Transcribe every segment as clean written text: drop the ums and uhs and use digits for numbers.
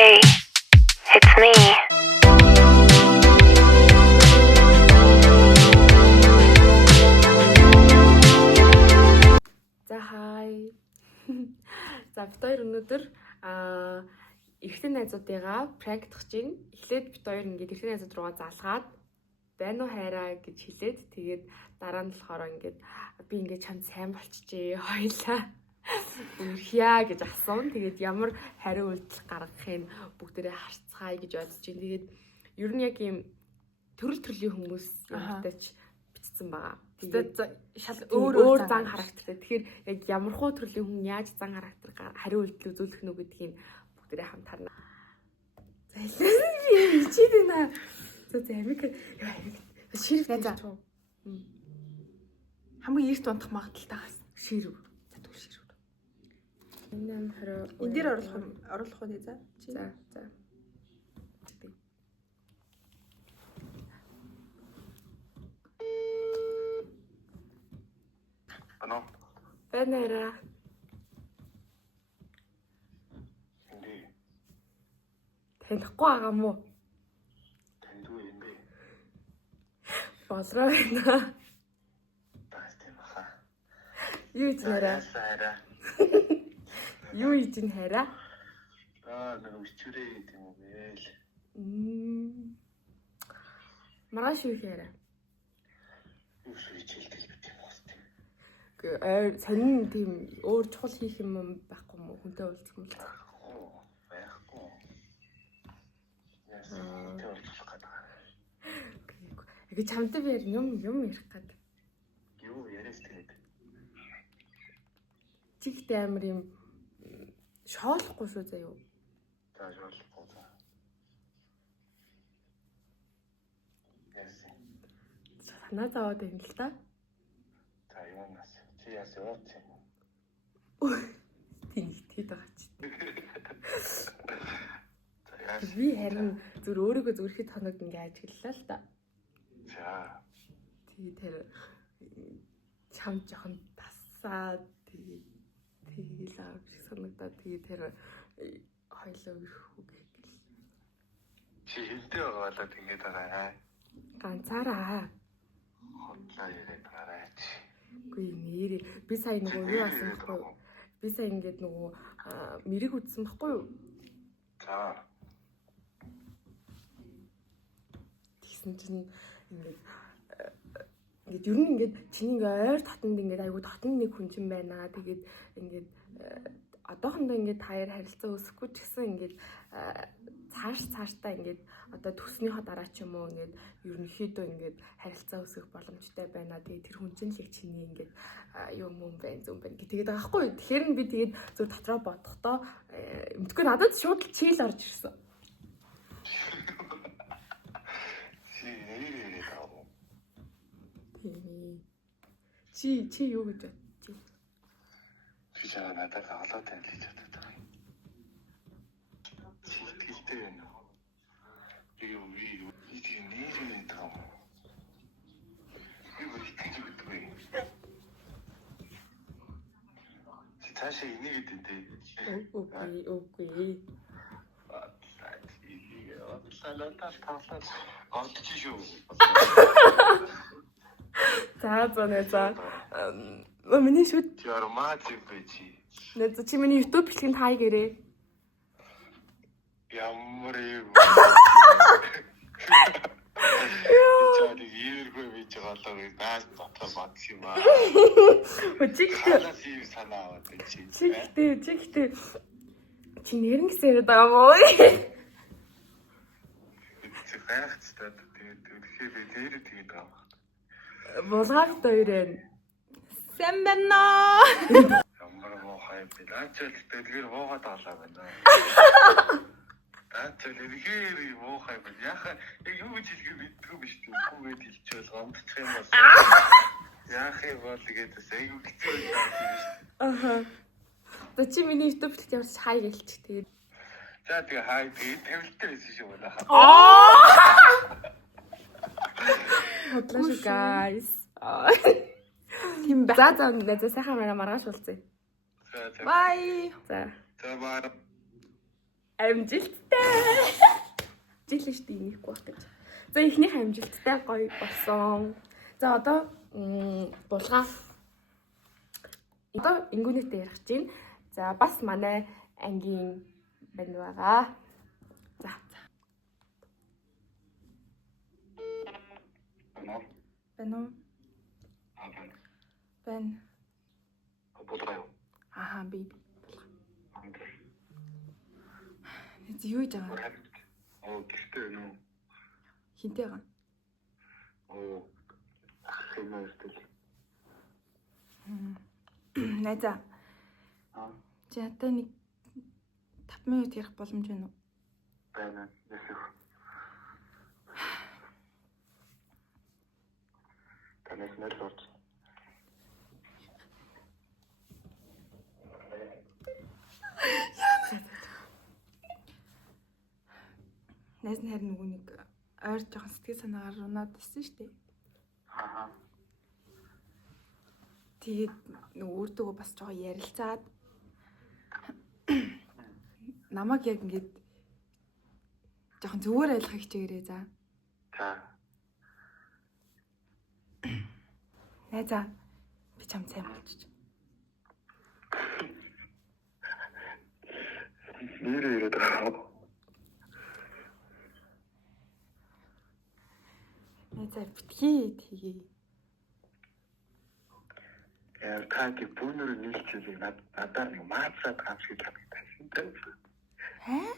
Hey, it's me. Hi. За бид хоёр өнөөдөр эрэгтэй найзуудыгаа практикч чинь эхлээд бид хоёр ингээд эрэгтэй найзууд руугаа залгаад байна уу хайраа гэж хэлээд тэгээд дараа нь болохоор ингээд би ингээд чамд сайн болчихжээ хоёлаа үрхийа гэж асуун. Тэгээд ямар хариу үйлдэл гаргахыг бүгдээрээ харцгаая гэж бодож байна. Тэгээд ер нь яг ийм төрөл төрлийн хүмүүс юмтайч бичсэн байгаа. Тэгээд шал өөр зан характертай. Тэгэхээр яг ямархуу төрлийн хүн яаж зан характер хариу үйлдэл үзүүлэх нь гэдгийг бүгдээрээ хамт харна. За хэлээ чи дийнэ. За амиг ширв за. Хамгийн эрт унтах магадaltaйгаас Ширв. За түр ширв. Энэ хариу Энд дээр оруулах уу за. За. Ano? Бэнэра. Hindi. Танихгүй байгаа мó? Таньдгүй hindi. Болроо байна. Таастай баха. Юу гэж нэрэ? Сайра. Юу гэж ин хайраа? Нэг өчрөө гэдэг юм бэ л. Маргааш юу хийрээ? Юу шийдэл гэдэг юм уу? Сонин тийм өөр чухал хийх юм байхгүй юм уу? Хүнтэй уулзах юм л. Байхгүй. Яасан тэ уулзах гэдэг. Яг чамтай би юм ярих гэдэг. Юу яриас тэгээд. Чигт амар юм шоолохгүй шүү заяа. За шоолохгүй за. Яасан. Санаа зовоод байна л да. За юунаас чи яасан уу? Тийм итгэж байгаа ч. За яасан. Би харин зүр өөрийгөө зүрхэд хоног ингээ ажиглалаа л да. За. Тэгээ тэр чам жоохон тасаад тэгээд аав шиг санагдаад тэгээд тэр хоёлоо өрхөө гэх гэл. Чи хилдэ байгаад ингэж байгаа. Ганцаараа. Хотлоо яриад байгаа чи. Үгүй нэрээ би сая нөгөө юу асан байхгүй. Би сая ингээд нөгөө мэрэг үтсэн байхгүй юу? За. Тэгсэн чинь ингээд ер нь ингээд чиний ингээд ойр татанд ингээд айгу татанд нэг хүн чинь байна. Тэгээд ингээд одоохондоо ингээд таяр харилцаа үүсэхгүй ч гэсэн ингээд цаашдаа ингээд одоо төснийхөө дараа ч юм уу ингээд ерөнхийдөө ингээд харилцаа үүсгэх боломжтой байна. Тэгээд тэр хүн чинь л яг чиний ингээд юм байна зүм байна гэдэг байгаа байхгүй юу. Тэгэхээр би тэгээд зөв дотроо бодохдоо мэдгүй надад шууд чийл орж ирсэн. Чи юу гэж бодчих? Би чамаа надад олоод тань л гэж бодод байгаа. Чи итгэлтэй байна уу? Юу тийм нэрээ таа. Юу итгэж өгдөг. Чи таашаа энийг гэдэг дээ. Үгүй. Салатаа таалаа. Олдчих шүү. За. Миний шүд. Ярмаач юм бэ чи. Нэзэ чи миний YouTube бичлэгэнд хай гэрээ. Ямар юм. Чад ийргүй бич галаа наас дотор бат юм аа. Чигтэй. Санаа аваад чи. Чигтэй. Чи нэрэн гэсээр байгаа мó. Чи хайрцтай тэгээд тэгэхээр би тэр тэгээд байгаа. Булгаарт хоёрын. Сэн байна. Ямар муу хайр би наачаал дэлгэр вуугаад алаа байна. Наачаал дэлгэр вуу хайр би яхаа юу гэж хэлэх мэдгүй биш түүгээд хэлчихвэл гомдчих юм байна. Яах юм бол тэгээд айгу хэцүү байна. За чи миний YouTube бичлэгт явж хай гэлчих тэгээд. За тэгээ хай тэгээд тавилттай байсан шүү байна. Хотлоо шүү guys. Тийм байна. За сайхан маргааш уулзъя. За. Bye. За. За бай. Амжилттай. Жилэн штий нэхгүй байх гэж. За эхнийх амжилттай гоё болсон. За одоо булгаа. Одоо ингүүнээтэй ярих чинь. За бас манай ангийн банд байгаа. За. Байна уу? Байна. Булгаа юу? Аа би. Энд юу гэж байгаа? Гэртээ нүү. Хинтэй байгаа. Ах юм уу гэдэг. Найзаа. Чи одоо нэг 5 минут ярих боломж байна уу? Байна. Ясах. Танаас нэр орч. Найз нь харин нөгөө нэг ойр жоохон сэтгэл санаагаар унаад ирсэн шүү дээ. Тэгээд нөгөө өөртөө бас жоохон ярилцаад намайг яг ингээд жоохон зүгээр ойлгох хичээгээрээ за. За. Найзаа би чам сайн болчих. Нэр ирээд байгаа. Найзаа битгий тгий. Яа таки бүнөр нийлчихээ надад нэг маацаад хамсгий тавьсан. Хаа?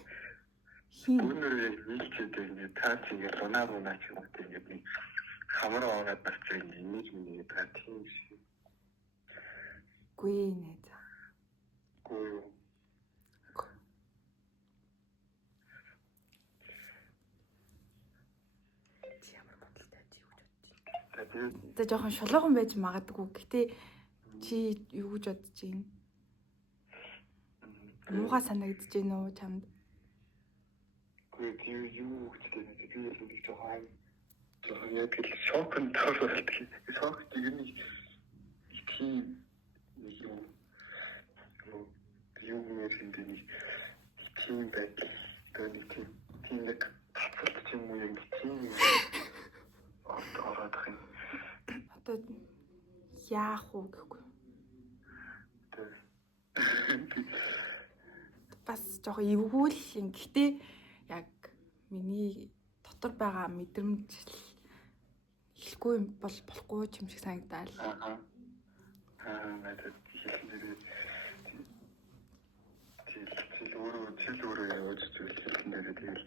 Хин Бүнөр нийлчихээд ингээд таа чигээр рунаа ч юм уу тэгээд нэг хамар аваад барьчих юм энийг нэг та тийм шиг. гүй найзаа. Гүү. Ямар бодолтой чи юу гэж бодож байна? За жоохон шулуухан байж магадгүй. Гэтэ чи юу гэж бодож байна? Муухай санагдаж байна уу чамд? Гүү юу гэдэг нь би л нэг жоохон яг л шокнд таваад шок тийм юу нэг тийм байг гэдэг тийм нэг татварч юм уу юм тийм ороод их юм. Одоо яах уу гэхгүй. Бас жоохон эвгүүл юм. Гэхдээ яг миний дотор байгаа мэдрэмж хэлэхгүй бол болохгүй юм шиг санагдал. Надад хэлсэн чил өөрөө явж зүйлсэн дээр тэгэл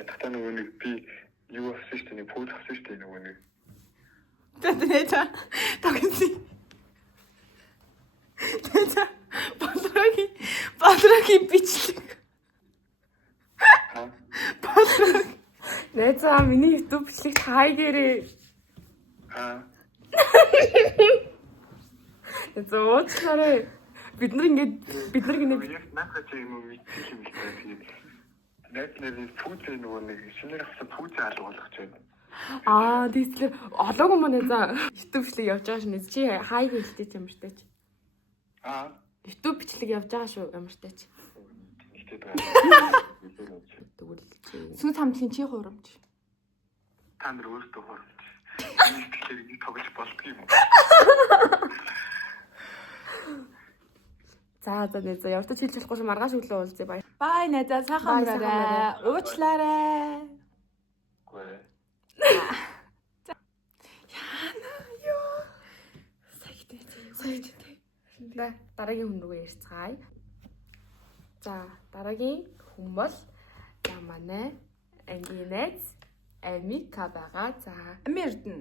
ятгата нөгөө нэг би юу авсан шүү дээ нэг пүүл авсан шүү дээ нөгөө нэг Тэтэта тогси. Тэтэта балраги бичлэг. Балраг. Найзаа миний YouTube бичлэгт хайгээрээ. Зөөцлөрөө бид нар ингээд надад ч юм уу мэдчих юм байна тийм. Найднэр пүүзээ нөгөө нэг шинээр авсан пүүзээ алга болгож байна. тийслэр олоогүй мөн найзаа YouTube бичлэг явж байгаа шнэ. Чи хайг хэлтэй юм штэ чи. YouTube бичлэг явж байгаа шүү ямартай чи. Ихтэй байна. Тэгвэл чи Сүнс хамтлагын чи хурамч. Та нар өөртөө хурамч. Энэ тэгэхээр тоглож болдго юм уу? за найзаа явтаж хэлж болохгүй шүү маргааш өглөө уулзъя бай. Бай найзаа сайхан амраарай. Уучлаарай. Гүй. Яна ёо. Саятай. Дараагийн хүн рүү ярьцгаая. За дараагийн хүн бол манай ангийн найз Амика байгаа. За Амердэн.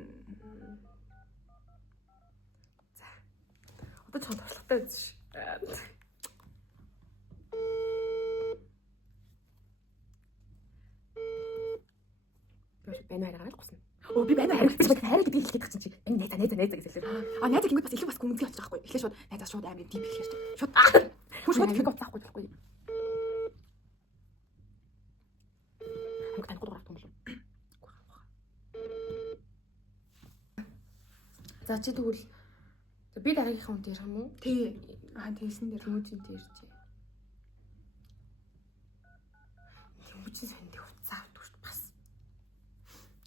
За. Одоо ч тоглохтой үзсэн ш. Бэнэ хараа гусна. Би бэнэ хараа гэдэг хэлэх гэж чи. Энэ найзаа гэсэн лээ. Найзаа гингүүд бас илүү бас гүнзгий очиж байгаа хгүй. Эхлээ шууд найзаа шууд амир дип хэлэх шүү. Шууд. Шууд хэлэх гоцсахгүй болохгүй. Тань гурав том л. За чи тэгвэл би дараагийнхаа хүнд ярих юм уу? Тий. Тэгсэн дээр Хүмүүжинтэй ярьж. чинь санд их уцаа авдаг шүү бас.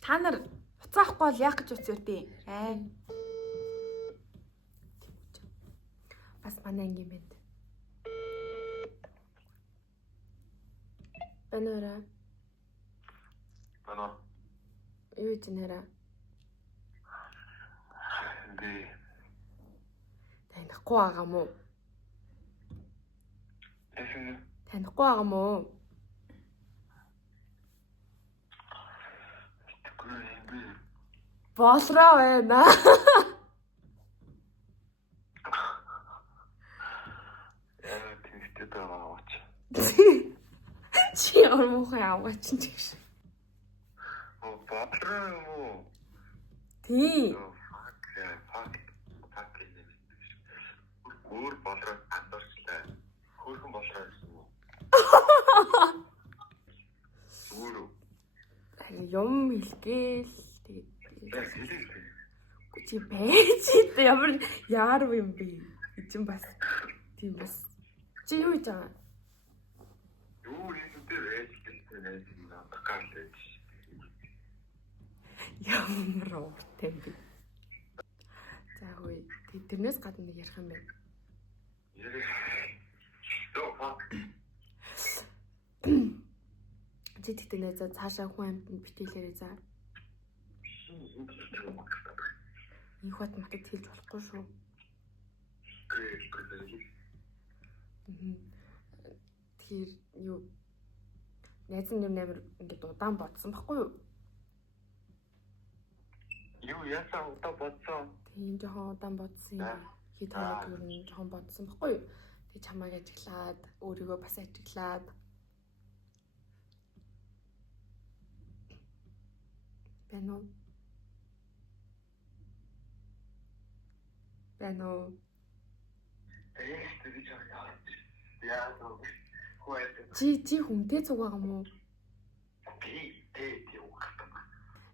Та нар уцаа авахгүй бол яах гэж утсан үү? Бас манай ангийн мэд. Банара. Бана. Юу гэж нэрэ? Би Танихгүй байгаа мó? Танихгүй байгаа мó? Болроо байна. Тэнхтэй байгаач. Чи ямар муухай аваач чинь гэж. Бадраа юу? Тий. Фак юм. Өөр болроо андарчлаа. Хөөрхөн болроо гэсэн үү? Өөр. Юм хэлгээл тэгээд чи байж ямар яарв юм бэ? Эцэн бас тийм бас. Чи юу хийж байгаа? Юу юм дээр байж гэлтэй байж надад Ямар ууртай юм бэ? За хөөе. Тэрнээс гадна нэг ярих юм байна. Чи тэгтээ нэ за цаашаа хүн амьтанд битээлээрээ за. Их бат матад хэлж болохгүй шүү. Тэгэхээр юу найз нэм амар ингээд удаан бодсон баггүй юу? Юу ясаа удаа бодсон? Тийм жоохон удаан бодсон юм. Хэд хоног юу нэг жоохон бодсон баггүй юу? Тэг чамааг ажиглаад өөрийгөө бас ажиглаад байна уу? Чи хүнтэй цуг байгаа мó?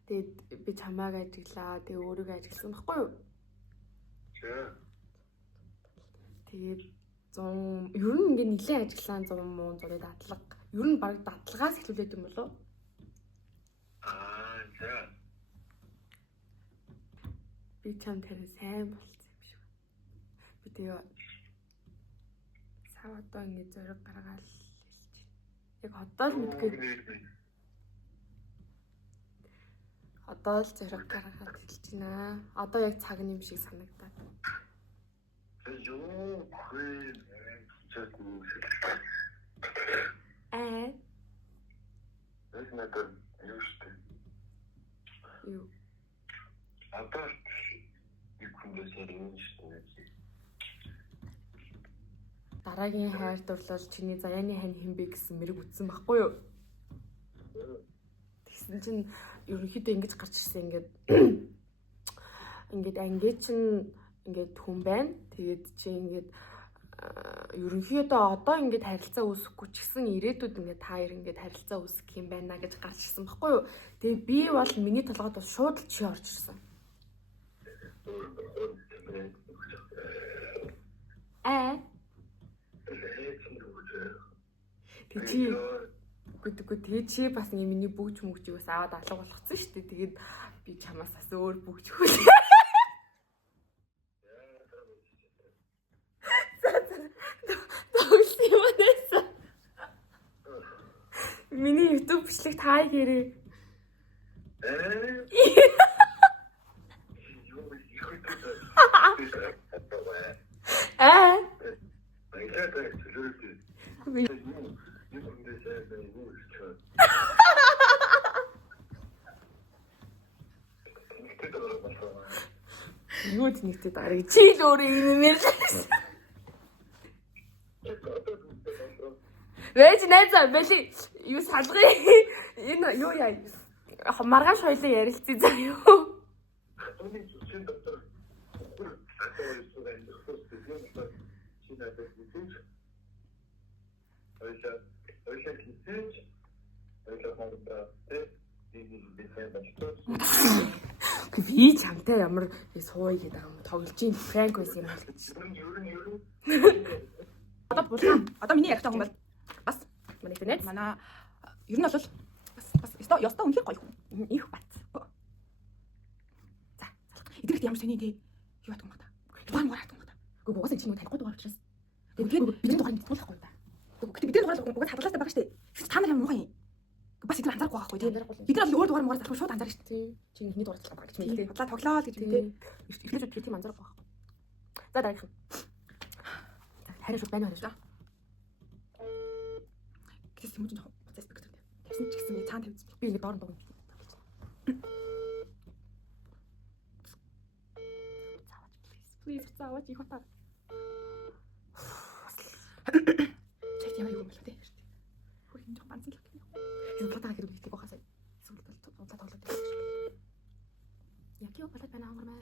Тэгээд би чамааг ажиглаа, тэгээ өөрийгөө ажигласан баггүй юу? Тэгээд 100 ер нь ингээ нэлээд ажиглаа 100 муу 100-ыг дадлага. Ер нь баг дадлагаас эхлүүлээд юм болов? Би чам тэрэ сайн болсон юм шиг. Би тэгээ сав одоо ингээ зориг гаргаад хэлж байна. Яг одоо л мэдгүй. Одоо л зориг гаргаад хэлж байна. Одоо яг цаг юм шиг санагдаад. Юу хөө чатгүй. Ეს надад юу штэ. Юу? Одоо юм штэ. Дараагийн хайр дурлал чиний заяаны хань хэмбэ гэсэн мэрэг үтсэн баггүй юу? Тэгсэн чинь ерөнхийдөө ингэж гарч ирсэн ингээд ангид чинь ингээд хүн байна. Тэгээд чи ингээд ерөнхийдөө одоо ингээд харилцаа үүсэхгүй ч гэсэн ирээдүйд ингээд та хоёр ингээд харилцаа үүсгэх юм байна гэж гарч ирсэн баггүй юу? Тэгээд би бол миний толгойд бол шууд л чи орж ирсэн. Тэгээд чи бас ингээ миний бүгж мөгжийг бас аваад алга болгоцсон шүү дээ. Тэгээд би чамаас бас өөр бүгж хөл. Миний YouTube бичлэг таа гэрээ. Юу ч нэгтэй дарыг чи л өөрөө юм ярьсан. Вэж найзаа бэли юу салгая. Энэ юу яа. Маргааш хоёлоо ярилцъя заа юу. Би чамтай ямар сууя гэдэг юм тоглож ин пранк байсан юм бол. Одоо миний ярихтай хүн бол бас манай интернет манай Ер нь бол бас ёстой үнэхээр гоё хүн. Их бат. За. Эдгэрт ямар сони тий. Юу атгах юм бэ та? Дугаар атгах юм бэ та? Гэхдээ угаасаа чинь танихгүй дугаар учраас. Тэгээд бидний дугаар нь тулахгүй та. Гэхдээ бидний дугаар угаасаа хадгалаастай байгаа шүү дээ. Та нар ямар муухай юм? Бас эдгээр анзаарахгүй байхгүй тий. Бид нар бол өөр дугаар залхуу шууд анзаарч шүү дээ. Чи ихний дугаар залхуу байгаа гэж хэлээ. Бодлоо тоглоо л гэж тий. Эхлээд тийм анзаарахгүй байхгүй. За дараагийн. Харин шууд байна шүү. Гэвч юм чинь жоохон процесс бигтэй. Тавьсан ч гэсэн цаана тавьсан. Би ингэ доор догоо. Please цааваач их хатаа. Чайт ямар юм бэ те? Хөө энэ жоохон банцсан л гэх юм. Энэ хатаа хэрэг хийх байхаа сая. Эсвэл тоглоод тоглоод. Яг юу болоод байна амар маа.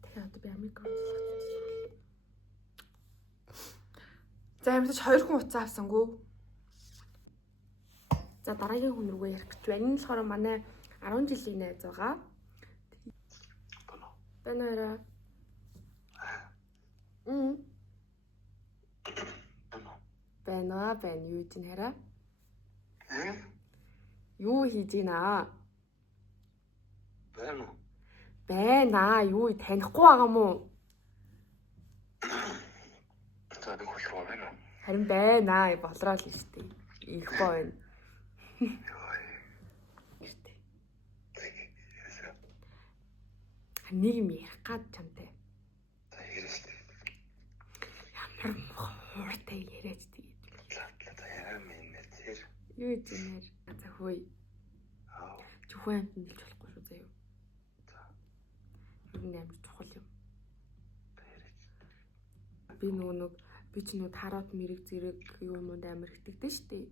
Тэгээд би Америк руу. За ямарч 2 хүн уцаа авсангүй. За дараагийн хүн рүүгээ ярих гэж байна. Энэ болохоор манай 10 жилийн найз байгаа. Бэнараа. Бэн юу гэж нэраа? Юу хийж гинэ? Бэнаа юу танихгүй байгаа мó? Харин байна болроо л штий. Их байна. Нэг юм ярих гад чамтай. За яриа штий. Ямар хууртай яриач тэгээд. За яа минь тэр. Юу гэж нэр? За хөөе. Чуханд нь хэлж болохгүй шүү заяа. За. Юу нэмэр чухал юм. Би нөгөө би ч нөгөө тараад мэрэг зэрэг юу юм амар хитэгдэн штий.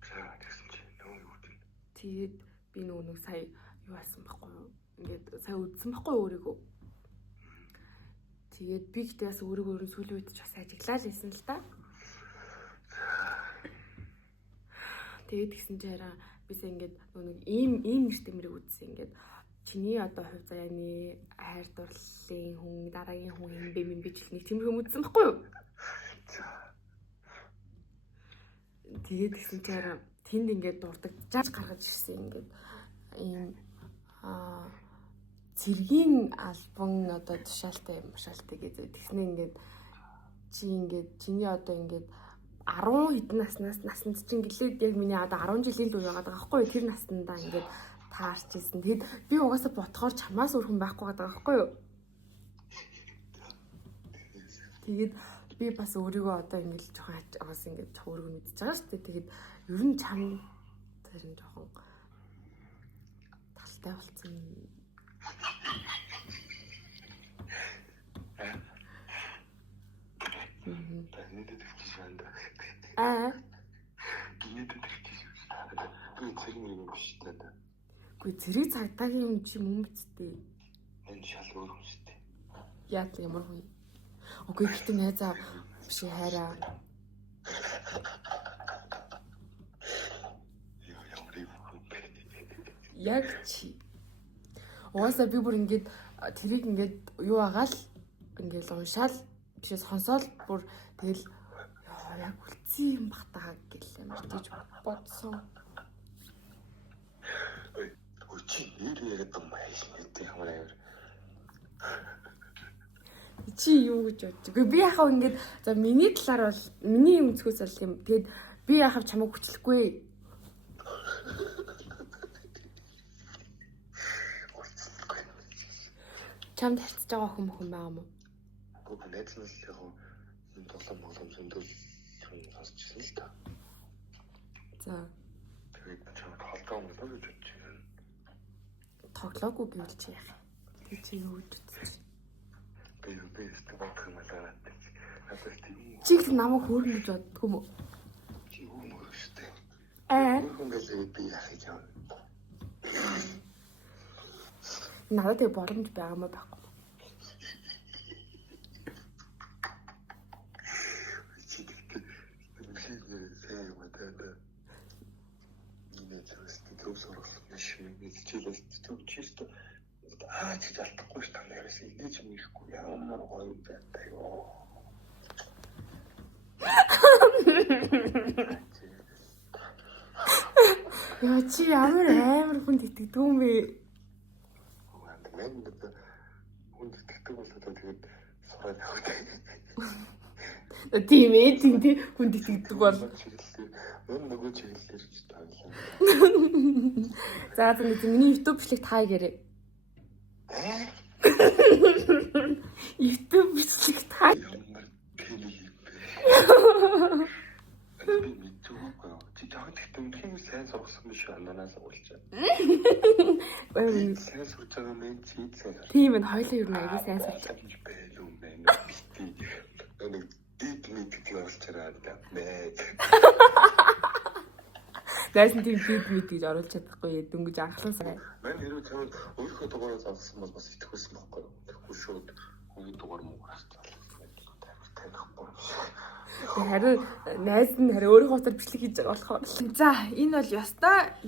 За тэгсэн чи нөгөө юу гэдэг. Тэгээд би нөгөө сая юу асан байхгүй юу? Ингээд сая үдсэн байхгүй өөрийгөө. Тэгээд би гэхдээ бас өөрийгөө сүүлийн үед ч бас ажиглаа л байсан л да. Тэгээд тэгсэн чи хараа бисээ ингээд нөгөө ийм нэртэй мэрэг үдсэн ингээд чиний одоо хувь заяаны хайр дурлалын хүн дараагийн хүн юм бэ ч нэг тийм юм үдсэн байхгүй юу? Тэгээд тэгсэн чи хараа тэнд ингээд дурдаг жаж гаргаж ирсэн ингээд ийм цэргийн альбом одоо тушаалтай гэдэг. Тэгснэ ингээд чи ингээд чиний одоо ингээд 10 хэдэн наснд чинь гэлээд яг миний одоо 10 жилийн дүү яагаад байгаа байхгүй юу? Тэр наснда ингээд таарч ирсэн. Тэгэд би угаасаа ботхоор чамаас өрхөн байхгүй байгаа байхгүй юу? Тэгээд би бас өөрийгөө одоо ингээд жоохон бас ингээд өөрийгөө мэдчихэж байгаа шүү дээ. Тэгээд ер нь чам тэр нь жоохон талтай болсон. Таньд дэвчиж байна да. Гинэд дэвчиж байна. Би цэрэг юм биш та. Гүй зэрэг цагдаагийн юм чи юм бицтэй. Энэ шал өөр юм шүү дээ. Яа л ямар хүн. Окей гэхдээ найзаа биш хайраа. Яг чи. Угаасаа би бүр ингээд тэрийг ингээд юу агаал ингээд уншаал бишээ сонсоол бүр тэгэл яг үлцэн юм батаа гэл ямар тийж бодсон. Ой чи нэр яриад юм байш гэдэг ямар аяар. Чи юу гэж бодчих. Би яхаа ингээд за миний талаар бол миний өнцгөөс бол юм. Тэгэд би яхав чамайг хүчлэхгүй. Чамд харьцаж байгаа хүн байгаа юм уу? Гоо найзнаас яг энэ тоглоом зөндөл юм сонсчихсан л та. За. Тэгээд чамд холдоо юм л гэж бодчих юм. Тоглоогүй гэвэл чи яах? Тэг чи юу гэж бодчих? Би стабах юм аа. Чи их намайг хөөрнө гэж боддгоо юм уу? Чи юу мөр штэ. Хүн гэлээ би яах юм. Надад тэг боломж байгаа мó байхгүй. Чисто чи алдахгүй ш та нэрээс идэж мэрэхгүй ямар гоё юм байна та ёо. чи ямар амар хүнд итгэдэг юм бэ? Мэн хүн итгэдэг болоод тэгээд сураад авах. Тийм ээ тий хүнд итгэдэг бол. Мөн нөгөө чиглэлээр ч таглаа. За миний YouTube бичлэг таа гэрээ. YouTube бичлэг таа. Чи жаахан тэгтэн сайн сургасан биш ананаас уулчаа. Сайн сурч байгаа мэн чи сайн. Тийм ээ хоёлаа юу нэг сайн сурч байлаа юм байна. Нэг дийдний гэдэг оруулчаараа нэ. Дайсан тийм фид гэж оруулж чадахгүй дөнгөж анхлаасаа. Мэн хэрвээ чамд өөрийнхөө дугаараа залгасан бол бас итгэхүйсэн байхгүй юу? Тэгэхгүй шууд хүний дугаар муугаас залгах танихгүй. Харин найз нь харин өөрийнхөө утаар бичлэг хийж байгаа болохоор. За энэ бол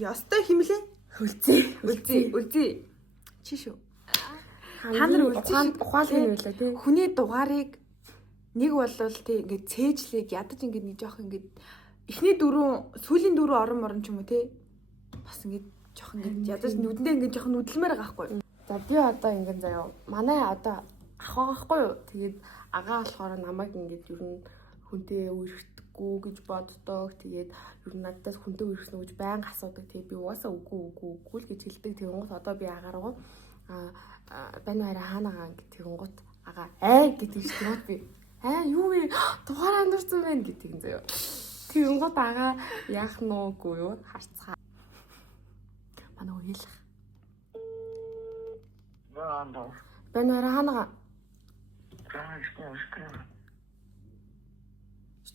ёстой химлээ. Үлзий. Чи шүү. Та нар ухаал хийнэ байлаа тий. Хүний дугаарыг нэг болвол тий ингээд цээжлийг ядаж ингээд нэг жоох ингээд эхний дөрөв сүүлийн дөрөв орон ч юм уу тий. Бас ингээд жоох ингээд ядаж нүдэндээ ингээд жоох нүдлэмээр байгаа байхгүй. За би одоо ингээд заяа манай одоо ах байхгүй юу. Тэгээд агаа болохоор намайг ингээд ер нь хүнтэй үерхдэггүй гэж боддог. Тэгээд ер нь надаас хүнтэй үерхснэ гэж байнга асуудаг. Тэгээд би угаасаа үгүй л гэж хэлдэг. Тэгэнгუთ одоо би агааргаа бань хараа хаанагаа гэдэг тэгэнгуთ агаа гэдэг чинь би юу вэ? Дугаар андуурсан байна гэдэг юм заяа. Тэгэнгуთ агаа яах нуугүй юу? Харцгаа. Манай уйлах. Бань хараа хаанагаа.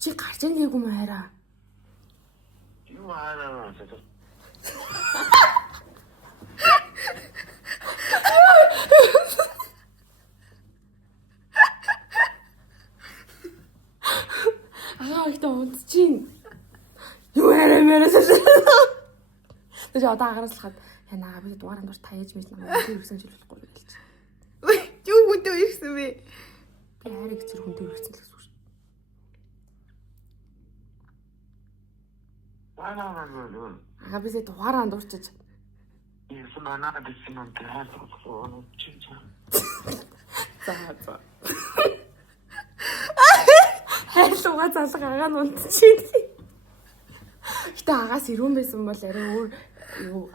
Чи гарч ирээгүй юм хараа. Юу хараа. Ихтэй унтчихин. Юу хараа мээрээс. Тэгэж одоо агараас л хаад яна би дугаар андуур таяж мэж намайг ирсэн ч болохгүй гэлж. Юу хүнтэй үерхсэн бэ? Би хайрыг зэрэг хүнтэй ирсэн л гэсэн үг шүү. Аа би сая дугаараа дуурчиж. Ийм анаа гэсэн юм дээр хаагаад чи. За. Хайлууга залга агаа нь унтчихин. Гэтэ агаас ирүүн байсан бол арай өөр юу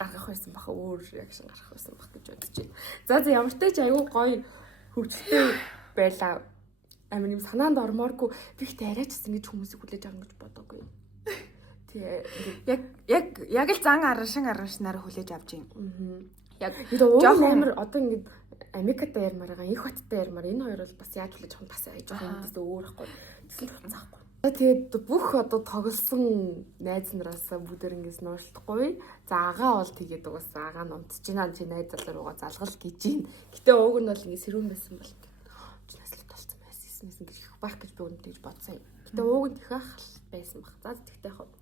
гаргах байсан баха өөр реакшн гаргах байсан бах гэж бодож байна. За ямар ч тач аюу гоё хөвгөлтэй байлаа. Амин юм санаанд ормооргүй би ихтэй арайч ингэж хүмүүсийг хүлээж авах гэж бодоогүй. Яг л зан аршинаар хүлээж авч юм. Яг жоохон амар одоо ингэж Америктай ярмаар байгаа, их хоттой ярмаар энэ хоёр бол бас яаж хүлээж авах нь бас жоохон мэдээсээ өөр байхгүй. Тэсэл хуцаахгүй. Тэгээд бүх одоо тоглосон найз нараас бүгдээр ингэж нуушлахгүй. За агаа бол тэгээд угаасаа агаа нь унтж байна. Чи найз залуу руугаа залгал гэж юм. Гэтэ ууг нь бол ингэ сэрүүн байсан бол чи наслт болсон байсан гэж их байх гэж би үнэ тэгж бодсон юм. Гэтэ ууг нь их ах байсан баг. За тэгтээ яах вэ?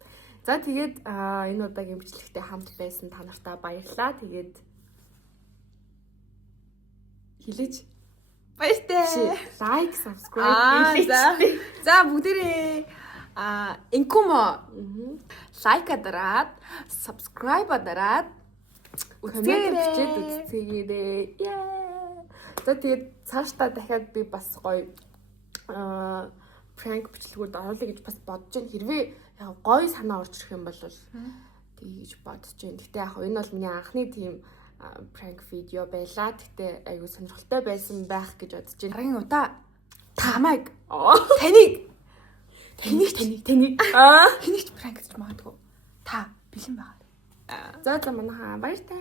За тэгээд энэ удаагийн бичлэгтээ хамт байсан та нартай баярлалаа. Тэгээд хэлэж баяртай. Лайк, subscribe хийлээ. За бүгдээрээ инкумо лайк адараад, subscribe адараад үзцгээгээрэй. За тэгээд цаашдаа дахиад би бас гоё prank бичлэгүүд оруулъя гэж бас бодож байна. Хэрвээ яг гоё санаа орж ирэх юм бол тэгж бодож байна. Гэтэ яг энэ бол миний анхны тийм prank видео байлаа. Гэтэ айгүй сонирхолтой байсан байх гэж бодож байна. Дараагийн удаа тамайг таныг Тэнийг prank гэж магадгүй. Та бэлэн байгаа. За манайхаа баяртай.